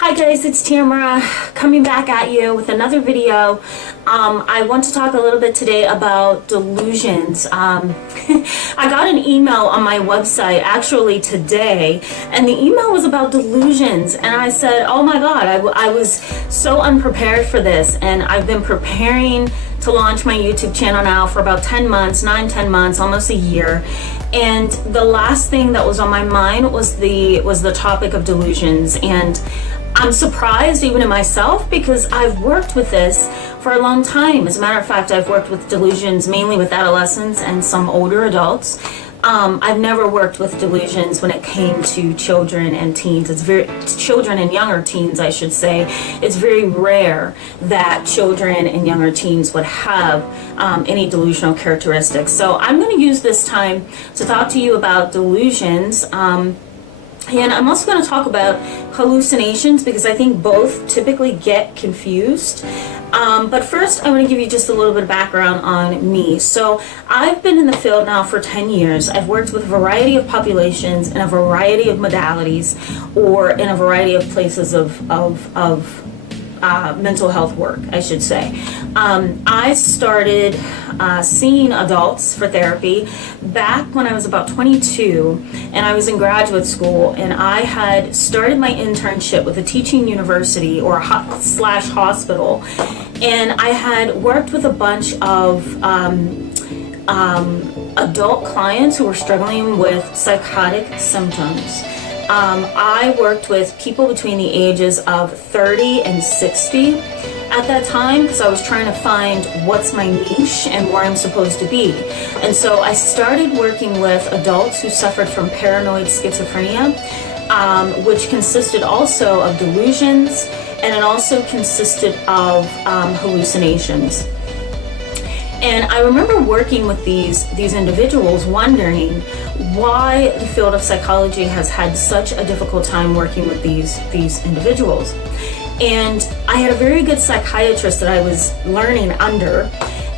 Hi guys, it's Tamara coming back at you with another video. I want to talk a little bit today about delusions. I got an email on my website actually today, and the email was about delusions, and I said, oh my god, I was so unprepared for this, and I've been preparing to launch my YouTube channel now for about 10 months, 10 months, almost a year. And the last thing that was on my mind was the topic of delusions. And I'm surprised even in myself because I've worked with this for a long time. As a matter of fact, I've worked with delusions mainly with adolescents and some older adults. I've never worked with delusions when it came to children and teens. Children and younger teens, I should say. It's very rare that children and younger teens would have any delusional characteristics. So I'm going to use this time to talk to you about delusions. And I'm also going to talk about hallucinations because I think both typically get confused. But first, I want to give you just a little bit of background on me. So I've been in the field now for 10 years. I've worked with a variety of populations in a variety of modalities or in a variety of places of mental health work, I should say. I started seeing adults for therapy back when I was about 22, and I was in graduate school, and I had started my internship with a teaching university or slash hospital, and I had worked with a bunch of adult clients who were struggling with psychotic symptoms. I worked with people between the ages of 30 and 60 at that time because I was trying to find what's my niche and where I'm supposed to be. And so I started working with adults who suffered from paranoid schizophrenia, which consisted also of delusions, and it also consisted of hallucinations. And I remember working with these individuals wondering why the field of psychology has had such a difficult time working with these individuals. And I had a very good psychiatrist that I was learning under,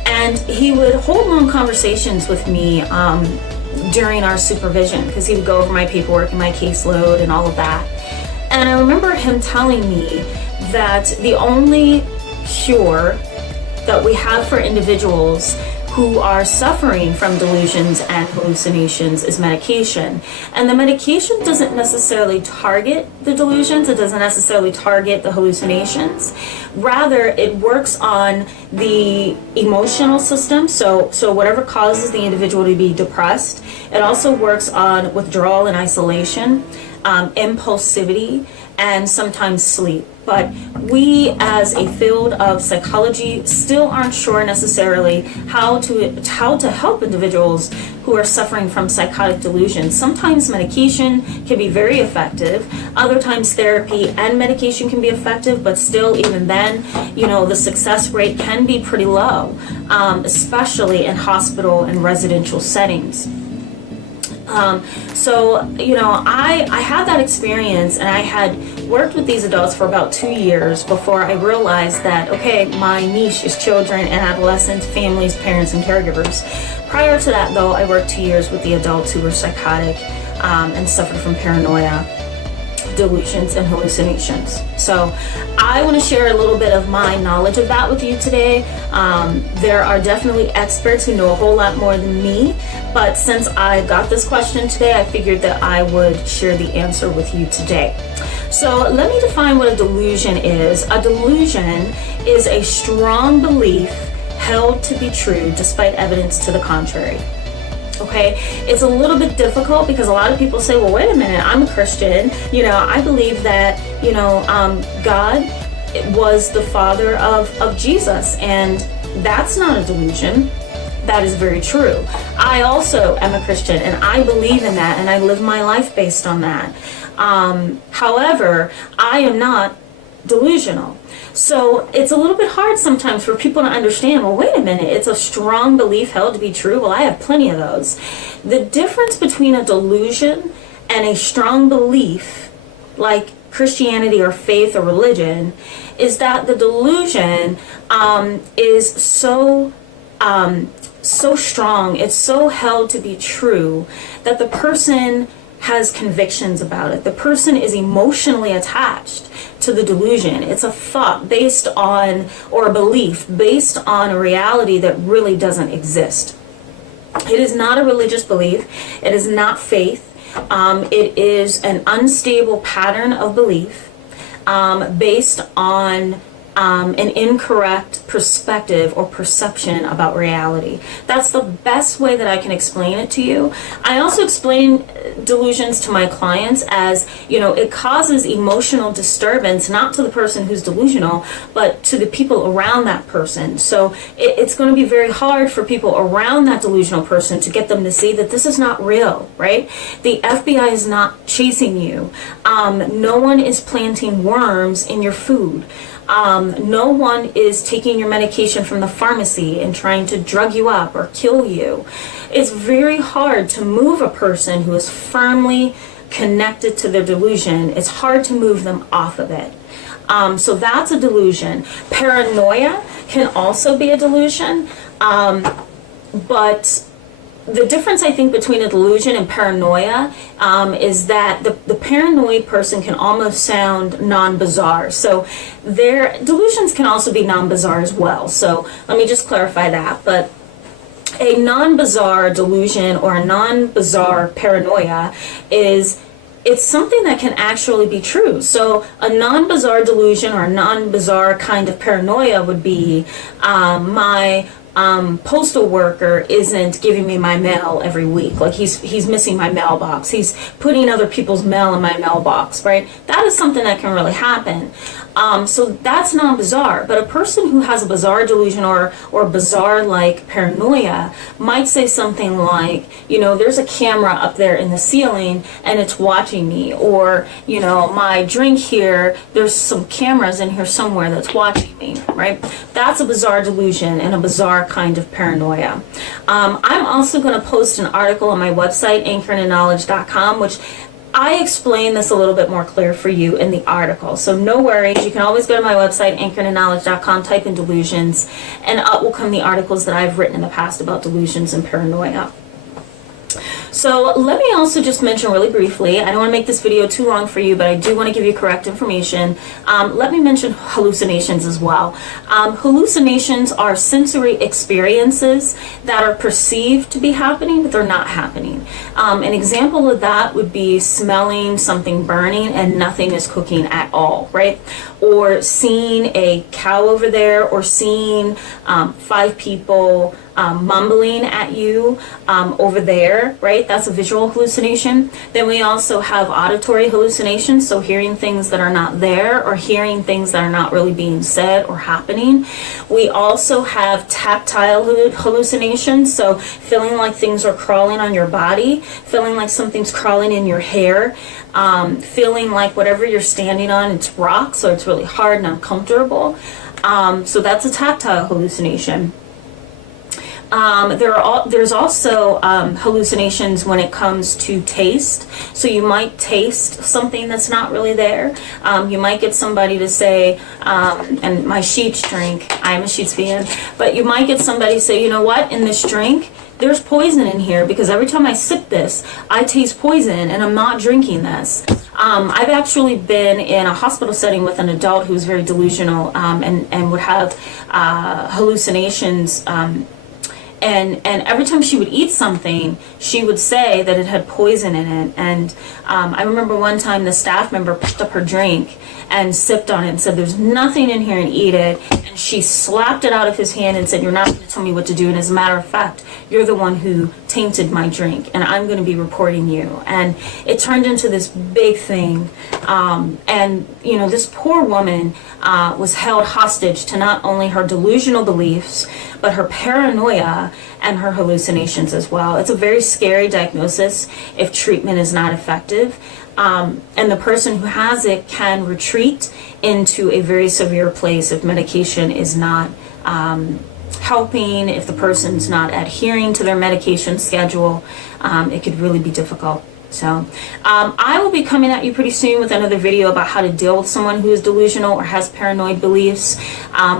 and he would hold long conversations with me during our supervision because he would go over my paperwork and my caseload and all of that. And I remember him telling me that the only cure that we have for individuals who are suffering from delusions and hallucinations is medication. And the medication doesn't necessarily target the delusions, it doesn't necessarily target the hallucinations. Rather, it works on the emotional system, so whatever causes the individual to be depressed. It also works on withdrawal and isolation, impulsivity, and sometimes sleep. But we as a field of psychology still aren't sure necessarily how to help individuals who are suffering from psychotic delusions. Sometimes medication can be very effective. Other times therapy and medication can be effective, but still even then, the success rate can be pretty low, especially in hospital and residential settings. I had that experience, and I had worked with these adults for about 2 years before I realized that, okay, my niche is children and adolescents, families, parents, and caregivers. Prior to that, though, I worked 2 years with the adults who were psychotic and suffered from paranoia, delusions, and hallucinations. So I want to share a little bit of my knowledge of that with you today. There are definitely experts who know a whole lot more than me, but since I got this question today, I figured that I would share the answer with you today. So let me define what a delusion is. A delusion is a strong belief held to be true despite evidence to the contrary. Okay, it's a little bit difficult because a lot of people say, well, wait a minute, I'm a Christian. I believe that, God was the father of Jesus, and that's not a delusion. That is very true. I also am a Christian, and I believe in that, and I live my life based on that. However, I am not delusional. So it's a little bit hard sometimes for people to understand, well, wait a minute, it's a strong belief held to be true. Well, I have plenty of those. The difference between a delusion and a strong belief, like Christianity or faith or religion, is that the delusion is so strong, it's so held to be true that the person has convictions about it. The person is emotionally attached to the delusion. It's a thought based on, or a belief based on a reality that really doesn't exist. It is not a religious belief. It is not faith. It is an unstable pattern of belief based on an incorrect perspective or perception about reality. That's the best way that I can explain it to you. I also explain delusions to my clients as, it causes emotional disturbance, not to the person who's delusional, but to the people around that person. So it's going to be very hard for people around that delusional person to get them to see that this is not real, right? The FBI is not chasing you. No one is planting worms in your food. No one is taking your medication from the pharmacy and trying to drug you up or kill you. It's very hard to move a person who is firmly connected to their delusion. It's hard to move them off of it. So that's a delusion. Paranoia can also be a delusion, but the difference, I think, between a delusion and paranoia is that the paranoid person can almost sound non-bizarre. So their delusions can also be non-bizarre as well. So let me just clarify that. But a non-bizarre delusion or a non-bizarre paranoia it's something that can actually be true. So a non-bizarre delusion or a non-bizarre kind of paranoia would be my postal worker isn't giving me my mail every week. Like he's missing my mailbox. He's putting other people's mail in my mailbox, right? That is something that can really happen. So that's non-bizarre. But a person who has a bizarre delusion or bizarre like paranoia might say something like, there's a camera up there in the ceiling and it's watching me, or my drink here, there's some cameras in here somewhere that's watching me, right? That's a bizarre delusion and a bizarre kind of paranoia. I'm also going to post an article on my website, anchoredinKnowledge.com, which I explain this a little bit more clear for you in the article. So no worries, you can always go to my website, anchoredinKnowledge.com, type in delusions, and up will come the articles that I've written in the past about delusions and paranoia. So let me also just mention really briefly, I don't want to make this video too long for you, but I do want to give you correct information. Let me mention hallucinations as well. Hallucinations are sensory experiences that are perceived to be happening, but they're not happening. An example of that would be smelling something burning and nothing is cooking at all, right? Or seeing a cow over there, or seeing 5 people mumbling at you over there, right? That's a visual hallucination. Then we also have auditory hallucinations, so hearing things that are not there, or hearing things that are not really being said or happening. We also have tactile hallucinations, so feeling like things are crawling on your body, feeling like something's crawling in your hair, feeling like whatever you're standing on, it's rock, so it's really hard and uncomfortable. So that's a tactile hallucination. There's also hallucinations when it comes to taste. So you might taste something that's not really there. You might get somebody to say, and my Sheets drink, I'm a Sheets fan, but you might get somebody say, you know what, in this drink, there's poison in here, because every time I sip this, I taste poison and I'm not drinking this. I've actually been in a hospital setting with an adult who's very delusional and would have hallucinations. And every time she would eat something, she would say that it had poison in it. And I remember one time the staff member picked up her drink and sipped on it and said, there's nothing in here, and eat it. And she slapped it out of his hand and said, you're not going to tell me what to do. And as a matter of fact, you're the one who tainted my drink, and I'm going to be reporting you. And it turned into this big thing. And, this poor woman was held hostage to not only her delusional beliefs, but her paranoia and her hallucinations as well. It's a very scary diagnosis if treatment is not effective. And the person who has it can retreat into a very severe place if medication is not helping, if the person's not adhering to their medication schedule. It could really be difficult. So I will be coming at you pretty soon with another video about how to deal with someone who is delusional or has paranoid beliefs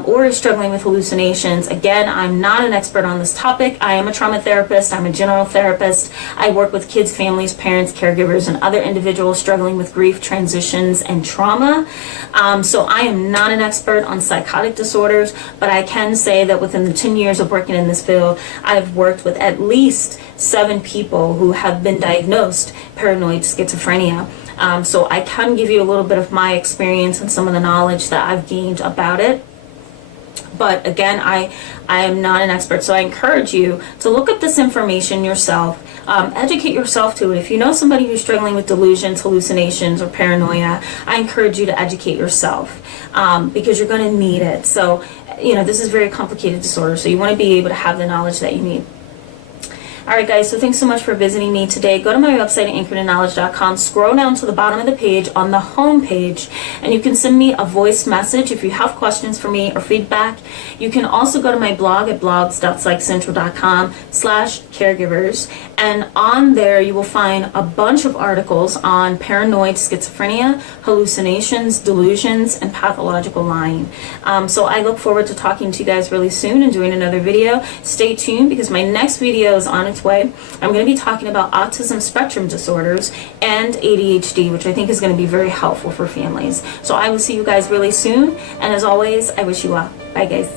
or is struggling with hallucinations. Again, I'm not an expert on this topic. I am a trauma therapist. I'm a general therapist. I work with kids, families, parents, caregivers, and other individuals struggling with grief, transitions, and trauma. So I am not an expert on psychotic disorders, but I can say that within the 10 years of working in this field, I've worked with at least 7 people who have been diagnosed paranoid schizophrenia. So I can give you a little bit of my experience and some of the knowledge that I've gained about it. But again, I am not an expert, so I encourage you to look up this information yourself, educate yourself to it. If you know somebody who's struggling with delusions, hallucinations, or paranoia, I encourage you to educate yourself because you're going to need it. So, this is a very complicated disorder, so you want to be able to have the knowledge that you need. Alright guys, so thanks so much for visiting me today. Go to my website at anchoredinKnowledge.com, scroll down to the bottom of the page on the home page, and you can send me a voice message if you have questions for me or feedback. You can also go to my blog at blogs.psychcentral.com/caregivers, and on there you will find a bunch of articles on paranoid schizophrenia, hallucinations, delusions, and pathological lying. So I look forward to talking to you guys really soon and doing another video. Stay tuned because my next video is on its way. I'm going to be talking about autism spectrum disorders and ADHD, which I think is going to be very helpful for families. So I will see you guys really soon, and as always, I wish you well. Bye guys.